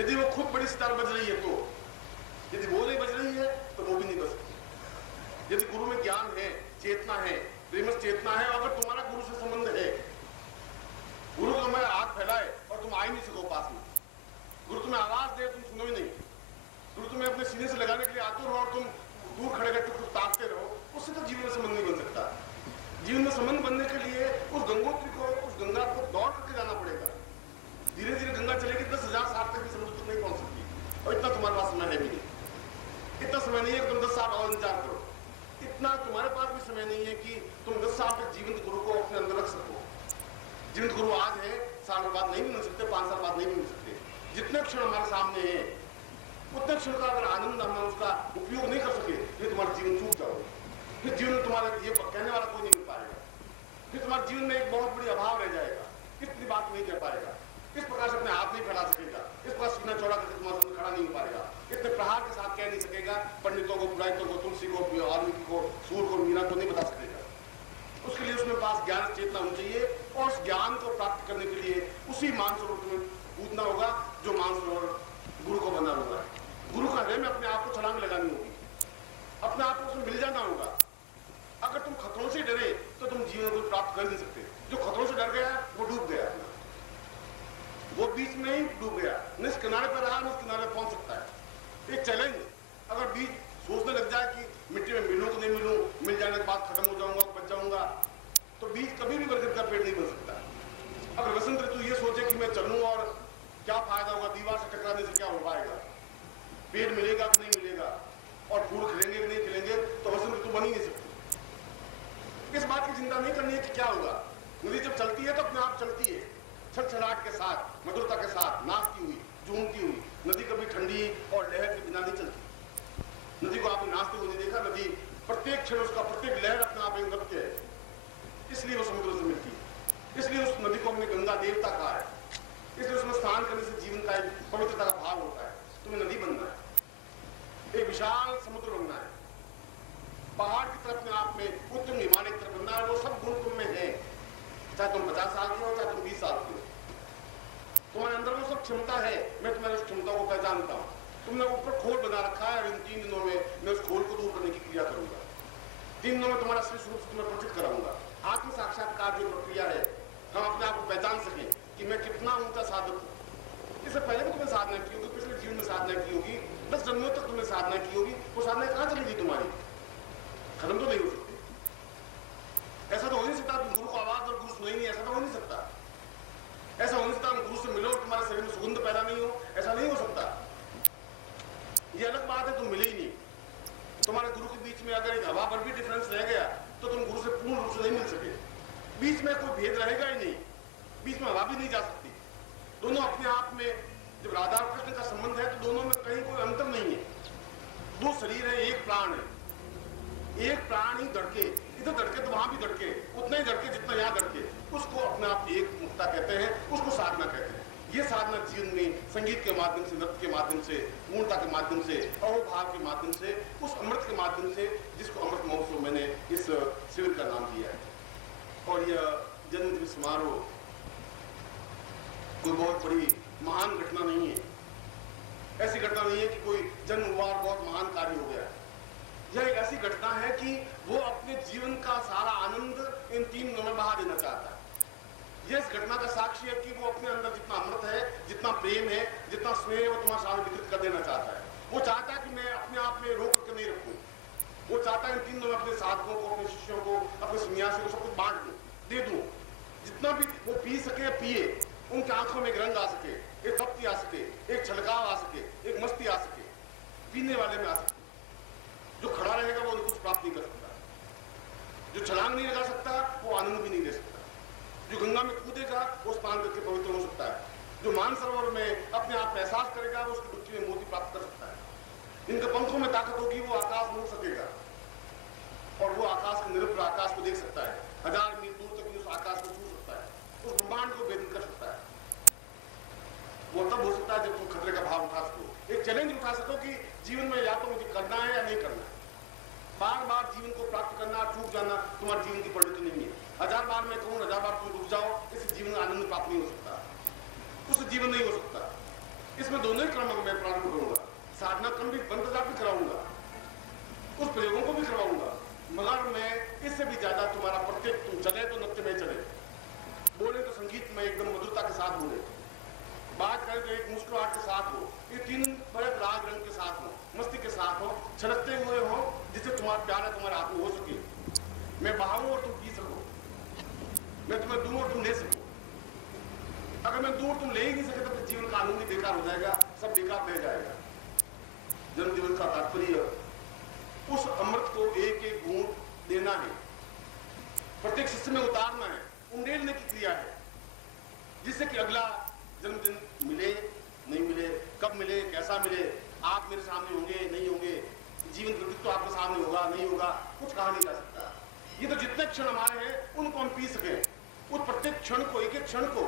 यदि वो खुद बड़ी सितार बज रही है तो, यदि वो नहीं बज रही है तो वो भी नहीं बज सकती। यदि गुरु में ज्ञान है, चेतना है, प्रेमस चेतना है, अगर तुम्हारा गुरु से संबंध है, गुरु तुम्हारे हाथ फैलाए और तुम आ ही नहीं सको पास में, गुरु तुम्हें आवाज दे तुम सुनो ही नहीं, गुरु तुम्हें अपने सीने से लगाने के लिए आतुर हो और तुम दूर खड़े करके कुछ ताकते रहो, उससे तो जीवन में संबंध नहीं बन सकता। जीवन में संबंध बनने के लिए उस गंगोत्री को, उस गंगा को दौड़ करके जाना पड़ेगा। धीरे धीरे गंगा चलेगी, 10,000 साल तक भी समुद्र तक नहीं पहुंच सकती, और इतना तुम्हारे पास समय है भी नहीं। इतना समय नहीं है कि तुम 10 साल और इंतजार करो, इतना तुम्हारे पास भी समय नहीं है कि तुम 10 साल तक जीवंत गुरु को अपने अंदर रख सको। जीवंत गुरु आज है, साल बाद नहीं मिल सकते, 5 साल बाद नहीं मिल सकते। जितने क्षण हमारे सामने हैं उतने क्षण का अगर आनंद हम उसका उपयोग नहीं कर सके, फिर तुम्हारा जीवन चूक जाओगे, फिर जीवन में तुम्हारे ये कहने वाला कोई नहीं मिल पाएगा, फिर तुम्हारे जीवन में एक बहुत बड़ी अभाव रह जाएगा, इतनी बात नहीं कह पाएगा, इस प्रकार से अपने हाथ नहीं फैला सकेगा, इस प्रकार सीना चौड़ा करके तुम्हारे सामने खड़ा नहीं हो पाएगा, इतने प्रहार के साथ कह नहीं सकेगा, पंडितों को, पुरोहितों को, तुलसी को, वाल्मीकि को, सूर्य को, मीरा को नहीं बता सकेगा। उसके लिए उसमें पास ज्ञान चेतना होनी चाहिए, और उस ज्ञान को प्राप्त करने के लिए उसी मानसरोवर में कूदना होगा जो मानसरोवर गुरु को बना हुआ है। गुरु का हृदय में अपने आप को छलांग लगानी होगी, अपने आप को उसमें मिल जाना होगा। अगर तुम खतरों से डरे तो तुम जीवन को प्राप्त कर नहीं सकते। जो खतरों से डर गया वो डूब गया, वो बीच में ही डूब गया, न इस किनारे पर रहा, न उस किनारे पहुंच सकता है। एक चैलेंज, अगर बीच सोचने लग जाए कि मिट्टी में मिलूं कि नहीं मिलूं, मिल जाने के बाद खत्म हो जाऊंगा, बच जाऊंगा, तो बीज कभी भी बरगद का पेड़ नहीं बन सकता। अगर वसंत ऋतु ये सोचे कि मैं चलूं और क्या फायदा होगा, दीवार से टकराने से क्या हो पाएगा, पेड़ मिलेगा कि नहीं मिलेगा, और फूल खिलेंगे कि नहीं खिलेंगे, तो वसंत ऋतु बन ही नहीं सकती। इस बात की चिंता नहीं करनी है कि क्या होगा। नदी जब चलती है तो अपने आप चलती है, छड़छड़ाहट के साथ, मधुरता के साथ, नाचती हुई, झूमती हुई। नदी कभी ठंडी और लहर के बिना नहीं चलती। नदी को आपने नाचते हुए नहीं देखा, नदी प्रत्येक क्षण उसका प्रत्येक लहर अपने आप एक नृत्य है, इसलिए वो समुद्र से मिलती है, इसलिए उस नदी को हमने गंगा देवता कहा है, इसलिए उसमें स्नान करने से जीवन का एक पवित्रता का भाव होता है। तुम्हें नदी बनना है, एक विशाल समुद्र बनना है, पहाड़ की तरफ में आप में उत्तम हिमालय की तरफ बनना है। वो सब गुण तुम में है, चाहे तुम 50 साल के हो, चाहे तुम 20 साल के हो, तुम्हारे अंदर वो सब क्षमता है। मैं तुम्हारी उस क्षमता को पहचानता हूँ। तुमने ऊपर खोल बना रखा है, और इन 3 दिनों में मैं उस खोल को दूर करने की क्रिया करूंगा। 3 दिनों में तुम्हारा श्रेष्ठ रूप से तुम्हें परिचित कराऊंगा। आत्म साक्षात्कार जो प्रक्रिया है, हम अपने आप को पहचान सकें कि मैं कितना ऊंचा साधक हूँ। इससे पहले भी तुम्हें साधना की होगी, पिछले जीवन में साधना की होगी, 10 जन्मों तक तुमने साधना की होगी, वो साधना कहाँ चली गई तुम्हारी? खत्म तो नहीं हो सकती। ऐसा तो हो नहीं सकता तुम गुरु को आवाज और गुरु सुने नहीं, ऐसा तो हो नहीं सकता। ऐसा हो नहीं सकता तुम गुरु से मिलो और तुम्हारे शरीर में सुगंध पैदा नहीं हो, ऐसा नहीं हो सकता। ये अलग बात है, तुम मिले ही नहीं। तुम्हारे गुरु के बीच में अगर एक हवा भर भी डिफरेंस रह गया तो तुम गुरु से पूर्ण रूप से नहीं मिल सके। बीच में कोई भेद रहेगा ही नहीं, बीच में हवा भी नहीं जा सकती। दोनों अपने आप में, जब राधा और कृष्ण का संबंध है तो दोनों में कहीं कोई अंतर नहीं है। 2 शरीर है, एक प्राण है, एक प्राण ही धड़के, इधर धड़के तो वहां भी धड़के, उतना ही धड़के जितना यहाँ धड़के, उसको अपने आप एक मुक्ता कहते हैं, उसको साधना कहते हैं। ये साधना जीवन में संगीत के माध्यम से, नृत्य के माध्यम से, पूर्णता के माध्यम से, अहोभाव के माध्यम से, उस अमृत के माध्यम से, जिसको अमृत महोत्सव मैंने इस शिविर का नाम दिया है। और यह जन्मदिन समारोह कोई बहुत बड़ी महान घटना नहीं है। ऐसी घटना नहीं है कि कोई जन्म हुआ और बहुत महान कार्य हो गया। यह एक ऐसी घटना है कि वो अपने जीवन का सारा आनंद इन 3 दिनों में बहा देना चाहता है। यह इस घटना का साक्षी है कि वो अपने अंदर जितना अमृत है, जितना प्रेम है, जितना स्नेह है, वो तुम्हारे सामने वितरित कर देना चाहता है। वो चाहता है कि मैं अपने आप में रोक करके नहीं रखूं। वो चाहता है इन 3 दिनों में अपने साधकों को, अपने शिष्यों को, अपने सन्यासियों को सब कुछ बांट दूं, दे दूं। जितना भी वो पी सके पिए, उनकी आंखों में एक रंग आ सके, एक तप्ती आ सके, एक छलकाव आ सके, एक मस्ती आ सके, पीने वाले में आ सके। जो खड़ा रहेगा वो कुछ प्राप्त नहीं कर सकता, जो छलांग नहीं लगा सकता वो आनंद भी नहीं ले सकता, जो गंगा में कूदेगा वो स्नान करके पवित्र हो सकता है, जो मानसरोवर में अपने आप में एहसास करेगा वो उसकी डुबकी में मोती प्राप्त कर सकता है। इनके पंखों में ताकत होगी, वो आकाश में उड़ सकेगा और वो आकाश के निरंतर आकाश को देख सकता है, 1000 मील दूर तक उस आकाश को छू सकता है, उस ब्रह्मांड को भेद कर सकता है। वो तब हो सकता है जब तुम खतरे का भाव उठा सको, एक चैलेंज उठा सको कि जीवन में या तो मुझे करना है या नहीं करना है। बार बार जीवन को प्राप्त करना, चूक जाना तुम्हारे जीवन की परिणति नहीं है। 1000 बार मैं कहूँ, 1000 बार तुम रुक जाओ, इससे जीवन में आनंद प्राप्त नहीं हो सकता, उससे जीवन नहीं हो सकता। इसमें दोनों ही क्रम मैं प्रारंभ करूंगा, साधना क्रम भी बंद भी कराऊंगा, उस प्रयोगों को भी करवाऊंगा, मगर मैं इससे भी ज्यादा तुम्हारा प्रत्येक, तुम चले तो नृत्य में चले, बोले तो संगीत में एकदम मधुरता के साथ बोले, बात करें तो एक मुस्कुराहट के साथ हो, ये तीन बड़े राग रंग के साथ हो, मस्ती के साथ हो, छलकते हुए हो, जिससे तुम्हारा प्यार है तुम्हारे हाथ में हो सके, मैं बहाऊं और तुम पी सको, मैं तुम्हें दूं और तुम ले सको। अगर मैं दूं और तुम ले ही नहीं सके तो फिर जीवन का आनंद ही बेकार हो जाएगा, सब बेकार रह जाएगा। जन्म दिवस का तात्पर्य उस अमृत को एक एक घूंट देना है, प्रत्येक शिष्य में उतारना है, उंडेलने की क्रिया है, जिससे कि अगला जन्मदिन मिले नहीं मिले, कब मिले कैसा मिले, आप मेरे सामने होंगे नहीं होंगे, जीवन प्रतीक तो आपके सामने होगा नहीं होगा, कुछ कहा नहीं जा सकता। ये तो जितने क्षण हमारे हैं उनको हम पी सके, उस प्रत्येक क्षण को, एक एक क्षण को,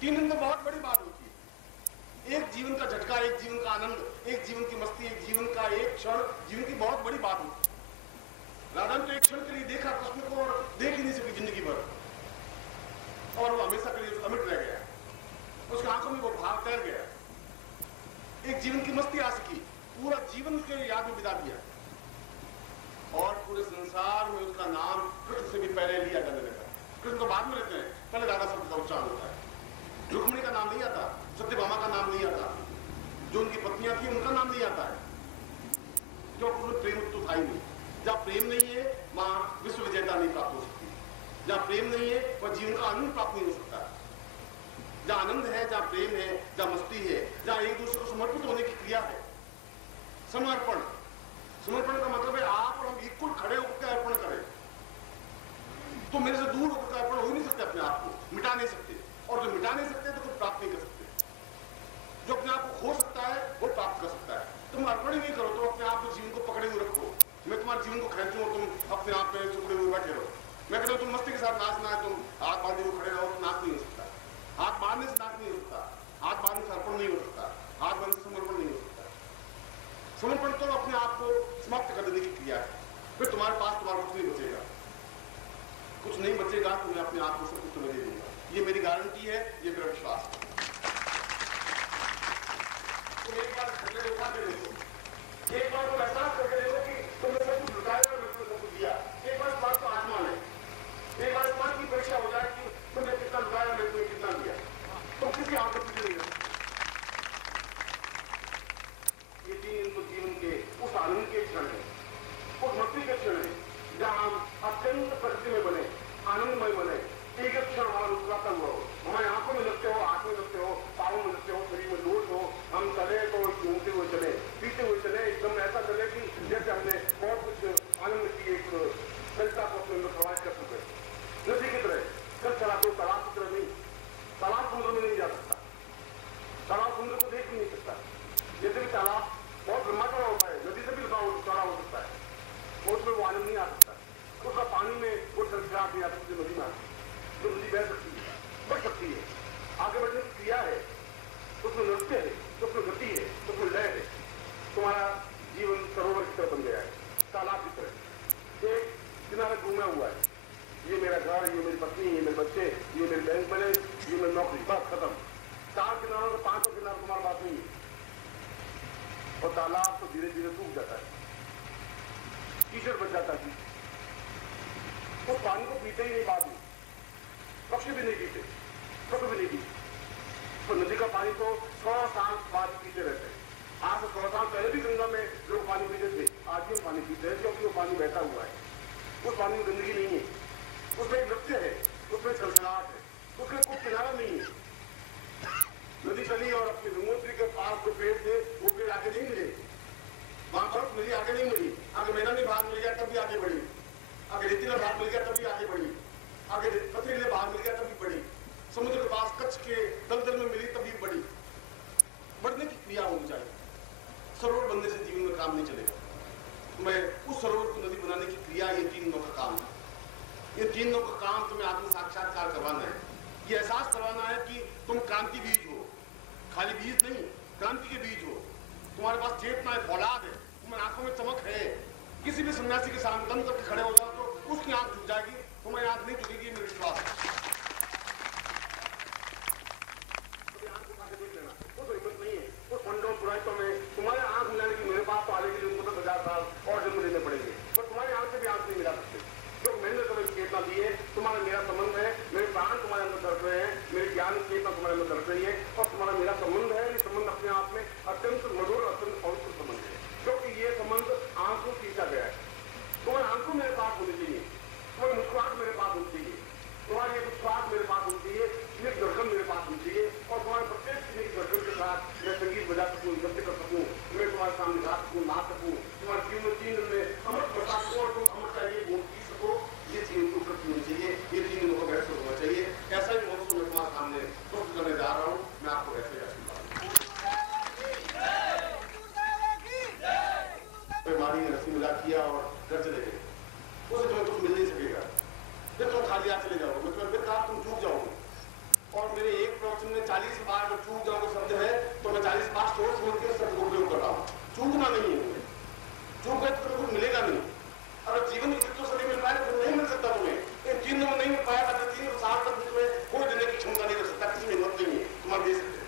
3 दिन में बहुत बड़ी बात होती है। एक जीवन का झटका, एक जीवन का आनंद, एक जीवन की मस्ती, एक जीवन का एक क्षण, जीवन की बहुत बड़ी बात होती है। राधा ने तो एक क्षण के लिए देखा कृष्ण को और देख ही नहीं सकी जिंदगी भर, और वो हमेशा के लिए अमिट रह गया, उसकी आंखों में वो भाव तैर गया, एक जीवन की मस्ती आ सकी, पूरा जीवन उसके याद में बिता दिया, और पूरे संसार में उसका नाम कृष्ण से भी पहले लिया जाने लगा। कृष्ण तो बाद में रहते हैं, पहले राधा शब्द का उच्चारण होता है। रुक्मिणी का नाम नहीं आता, सत्यभामा का नाम नहीं आता, जो उनकी पत्नियां थी उनका नाम नहीं आता है, क्योंकि उसमें प्रेम तो था ही नहीं। जहाँ प्रेम नहीं है वहां विश्व विजेता नहीं प्राप्त हो सकती, जहाँ प्रेम नहीं है वह जीवन का आनंद प्राप्त नहीं हो सकता। जहाँ आनंद है, जहाँ प्रेम है, जहाँ मस्ती है, जहाँ एक दूसरे को समर्पित होने की क्रिया है, समर्पण। समर्पण का मतलब है आप और हम इक्वल खड़े होकर अर्पण करें। तो मेरे से दूर होकर अर्पण हो नहीं सकते, अपने आप को मिटा नहीं सकते, और जो मिटा नहीं सकते तो कुछ प्राप्त नहीं कर सकते। जो अपने आप को खो सकता है वो प्राप्त कर सकता है। तुम अर्पण ही नहीं करो तो अपने आप को जीवन को पकड़े हुए रखो, मैं तुम्हारे जीवन को खेचूं और तुम अपने आप में चुपड़े हुए बैठे रहो। मैं कहता हूं तुम मस्ती के साथ नाचना है, तुम हाथ बांधे हुए खड़े रहो, तो नाच नहीं हो सकता। हाथ बांधने से नाच नहीं हो सकता, हाथ बांधने से अर्पण नहीं हो सकता, हाथ बांधने से समर्पण नहीं हो सकता। समर्पण तो अपने आप को समाप्त कर देने की क्रिया है, फिर तुम्हारे पास तुम्हारा कुछ नहीं बचेगा, कुछ नहीं बचेगा तो मैं अपने आप को सब कुछ तुम्हें दे दूंगा। ये मेरी गारंटी है, ये मेरा विश्वास है। तुम एक बार खड़े उठा के देखो, एक बार तुम एहसास करके देखो कि तुमने सब कुछ लुटाया और मैं सब कुछ दिया। एक बार इस बात को आत्मा ले, एक बार इस बात की परीक्षा हो जाए कि तुमने कितना लुटाया, मैं तुम्हें कितना दिया। तुम किसी आंख को पीछे नहीं रखते। ये जीवन के उस आनंद के क्षण है, उस मस्ती के क्षण है, जहां हम अत्यंत प्रगति में बने, आनंदमय बने। एक एक क्षण हमारा मुस्कुराता हुआ हो, हमारे आंखों में लगते हो, हाथ में लगते हो, पाँव में लगते हो, शरीर में लोट हो, हम चले तो घूमते हुए चले, पीते हुए चले, एकदम ऐसा चले कि जैसे हमने बहुत कुछ आनंद की एक कविता को अपने प्रवाहित कर चुके। नदी की तरह कल चला तो तालाब की तरह नहीं, तालाब समुद्र में नहीं जा सकता, तालाब समुद्र को देख भी नहीं सकता। जैसे भी तालाब बहुत लंबा चौड़ा होता है, नदी से भी चौड़ा हो सकता है, उसमें वो आनंद नहीं आ सकता। उसका पानी में वो छलछलाहट नहीं आ सकती जो नदी में आती है। जो नदी बह सकती है, बढ़ सकती है, आगे बढ़ने की क्रिया है, उसमें नृत्य है, उसमें गति है, उसमें लय है। तुम्हारा जीवन सरोवर की तरह बन गया है, तालाब की तरह एक किनारे घूमा हुआ है। ये मेरा घर, ये मेरी पत्नी, ये मेरे बच्चे, ये मेरी बैंक बैलेंस, ये मेरी नौकरी, बस खत्म। 4 किनारों से 5 किनारों तुम्हारा बात नहीं है, और तालाब तो धीरे धीरे सूख जाता है, कीचड़ बच जाता है। उस पानी को पीते ही नहीं, बाद में पक्षी भी नहीं पीते, पशु भी नहीं पीते। तो नदी का पानी तो 100 साल बाद पीते रहते हैं। आज से 100 साल पहले भी गंगा में लोग पानी पीते थे, आज भी हम पानी पीते हैं, क्योंकि वो पानी बहता हुआ है। उस पानी में गंदगी नहीं है, उसमें एक नृत्य है, उसमें छलछलाहट है, उसमें कोई किनारा नहीं है। नदी चली और अपनी गंगोत्री के पास जो पेड़ थे वो पेड़ आगे नहीं मिले, वहां बर्फ मिली, आगे नहीं मिली, आगे मैदानी भाग मिल गया तभी आगे बढ़ी, आगे रेतीला भाग मिल गया तभी आगे बढ़ी, आगे पथरीले भाग मिल गया तभी बढ़ी, समुद्र के पास कच्छ के दलदल में मिली तभी बढ़ी। बढ़ने की क्रिया होनी चाहिए। सरोवर बनने से जीवन में काम नहीं चलेगा। मैं उस सरोवर को नदी बनाने की क्रिया, ये 3 दिनों का काम है। ये 3 दिनों का काम तुम्हें आत्म साक्षात्कार करवाना है, ये एहसास करवाना है कि तुम क्रांति बीज हो, खाली बीज नहीं, क्रांति के बीज हो। तुम्हारे पास चेतना है, फौलाद है, तुम्हारी आंखों में चमक है। किसी भी सन्यासी के सामने दम करके खड़े हो जाओ तो उसकी आंख झुक जाएगी, तुम्हारी आंख नहीं झुकेगी, मेरा विश्वास है। तो आंख उठा के देख लेना, वो तो हिम्मत नहीं है। संगीत बजा सकूं, नृत्य कर सकूं, मैं तुम्हारे सामने गा सकूं, नाच सकूं, तुम्हारे जीवन में 3 दिन में अमृत बरसा सकूं और तुम अमृत का ये गुण पी सको। ये जीवन को उपलब्धि होनी चाहिए, ये 3 दिनों का बैठ होना चाहिए। ऐसा ही मौसम मैं तुम्हारे सामने प्रस्तुत करने जा रहा हूँ। मैं आपको ऐसे बीमारी ने रस्सी मिला किया और घर चले गए, उसे तुम्हें कुछ मिल नहीं सकेगा। फिर तुम खाली हाथ चले जाओगे, मैं तुम्हें फिर कहा तुम चूक जाओगे। और मेरे एक प्रवचन में 40 बार जो चूक जाओगे शब्द है, तो मैं 40 बार सोच समझ के शब्द को उपयोग कर रहा हूँ। चूकना नहीं है, चूक गए तो तुम्हें कुछ मिलेगा नहीं। अगर जीवन में जितना सदी मिल पाए तो नहीं मिल सकता तुम्हें। इन 3 दिनों में नहीं मिल पाया था, 3 साल तक तुम्हें कोई देने की क्षमता नहीं रख सकता, किसी में हिम्मत नहीं है तुम्हारे दे सकते।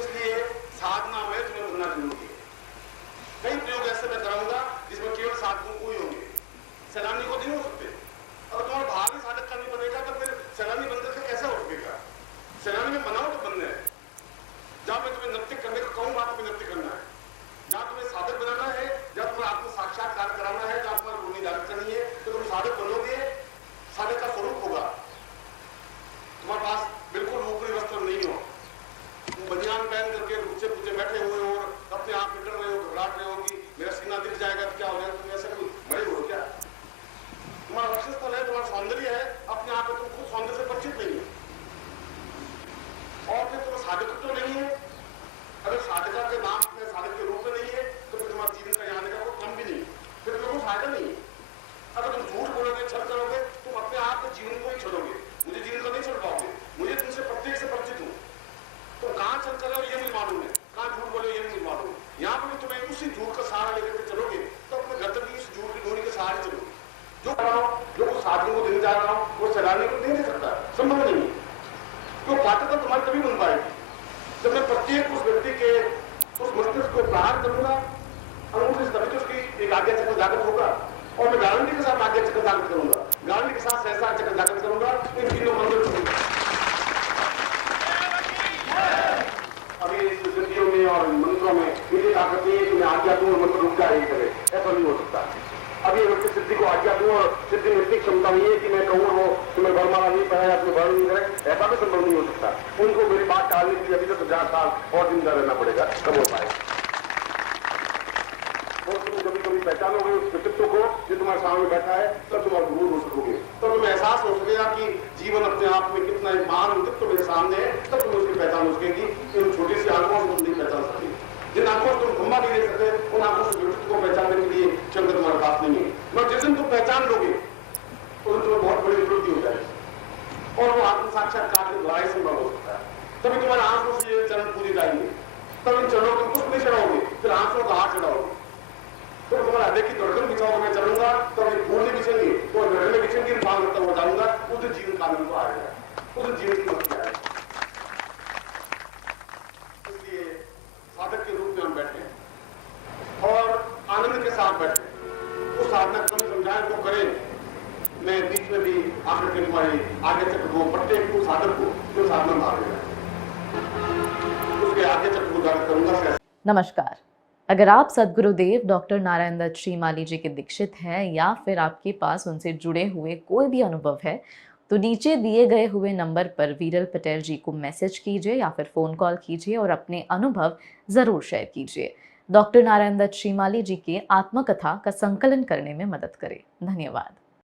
इसलिए साधना में तुम्हें बनना जरूरी है। कई प्रयोग ऐसे मैं कराऊंगा जिसमें केवल साधकों को ही होंगे, सैलानी को नहीं हो सकते। अगर तुम्हारा भावी साधक का नहीं बनेगा तो फिर सैलानी बनकर के कैसा हो सकेगा? सैलानी में बनाओ तो बनना है। जहां मैं तुम्हें नृत्य करने को कहूंगा तुम्हें नृत्य करना है, जहां तुम्हें साधक बनाना है, जहां तुम्हें आत्म साक्षात्कार कराना है, जहां तुम्हारी गुणी जागृत करनी है, तो तुम साधक बनोगे। साधक का स्वरूप होगा तुम्हारे पास बिल्कुल ऊपरी वस्त्र नहीं हो, बनियान पहन करके ऊंचे पूछे बैठे हुए हो और अपने आप डर रहे हो, घबराहट रहे हो कि मेरा सीना दिख जाएगा तो क्या हो जाएगा। तुम ऐसा कोई बड़े हो क्या? तुम्हारा लक्ष्य स्थल है, तुम्हारा सौंदर्य है, अपने आप में तुम खुद सौंदर्य से परिचित नहीं हो और फिर तुम्हें साधक तो नहीं है। अगर साधका के नाम में साधक के रूप में नहीं है तो फिर तुम्हारे जीवन का आने का कोई क्रम भी नहीं, फिर तुम्हें कोई फायदा नहीं है। अगर तुम झूठ बोलोगे, छल करोगे, तुम अपने आप के जीवन को ही छोड़ोगे। मुझे जीवन को नहीं छोड़ पाओगे, मुझे तुमसे प्रत्येक से परिचित हूँ। तुम कहां चल कर रहे हो ये मुझे मालूम है, कहां झूठ बोले ये मुझे मालूम है। यहाँ पर तुम्हें उसी झूठ का सहारा लेकर के चलोगे तो अपने गंतव्य उस झूठ की डोरी के सहारे चलोगे। जो कुछ साधकों को देने जा रहा हूँ वो सैलानी को नहीं दे सकता, संभव नहीं है। तो पात्रता तुम्हारी तभी बन पाएगी जब मैं प्रत्येक उस व्यक्ति के उस मस्तिष्क को प्रहार करूंगा, अंगूठे से तभी तो उसकी एक आज्ञा चक्र जागृत होगा। और मैं गारंटी के साथ आज्ञा चक्र जागृत करूंगा, गारंटी के साथ सहसा चक्र जागृत करूंगा। इन तीनों मंदिर अभी सिद्धियों में और मंत्रों में मुझे ताकत नहीं है कि मैं आज्ञा दूं और मंत्र रुक जाए एक जगह, ऐसा नहीं हो सकता। अभी व्यक्ति सिद्धि को आज्ञा दूं और सिद्धि में इतनी क्षमता नहीं है कि मैं कहूँ वो तुम्हें वर्णमाला नहीं पढ़ा या तुम्हें वर्ण नहीं करे, ऐसा भी संभव नहीं हो सकता। उनको मेरी बात टालने के लिए अभी तक 1000 साल और जिंदा रहना पड़ेगा, कब हो पाए। और तुम कभी कभी पहचानोगे उस व्यक्तित्व को जो तुम्हारे सामने बैठा है, तब तुम अद्भुत हो सकोगे, तब तुम्हें एहसास हो सकेगा कि जीवन अपने आप में कितना एक महान व्यक्तित्व मेरे सामने है। तब तुम्हें उसकी पहचान हो सकेगी। इन छोटी सी आंखों से तुम नहीं पहचान सकते, जिन आंखों से तुम खंबा नहीं दे सकते, उन आंखों से व्यक्तित्व को पहचानने के लिए क्षमता तुम्हारे पास नहीं है। मगर जिस दिन तुम पहचान लोगे उस दिन तुम्हें बहुत बड़ी उपलब्धि हो जाएगी और वो आत्म साक्षात्कार के द्वारा ही संभव हो सकता है। तभी तुम्हारे आंखों से ये चरण पूरे जाएंगे, तब इन चरणों को कुछ नहीं चढ़ाओगे, फिर आंखों का हाथ चढ़ाओगे, फिर तुम्हारा हृदय की धड़कन बिछाओगे। मैं चलूंगा तो अभी फूल नहीं बिछेंगे, तो धड़कन बिछेंगे, पाल करता हुआ जाऊंगा। उस दिन जीवन कानून को आएगा, उस दिन जीवन की मस्ती आएगी। इसलिए साधक के रूप में हम बैठे हैं और आनंद के साथ बैठे हैं। वो साधना कम समझाएं वो करें। मैं बीच में भी आखिर के तुम्हारी आगे चक्र को प्रत्येक को साधक को जो साधना मारेगा उसके आगे चक्र को जागृत करूंगा। नमस्कार। अगर आप सद्गुरुदेव डॉक्टर नारायण दत्त श्रीमाली जी के दीक्षित हैं या फिर आपके पास उनसे जुड़े हुए कोई भी अनुभव है तो नीचे दिए गए हुए नंबर पर वीरल पटेल जी को मैसेज कीजिए या फिर फ़ोन कॉल कीजिए और अपने अनुभव ज़रूर शेयर कीजिए। डॉक्टर नारायण दत्त श्रीमाली जी के आत्मकथा का संकलन करने में मदद करें। धन्यवाद।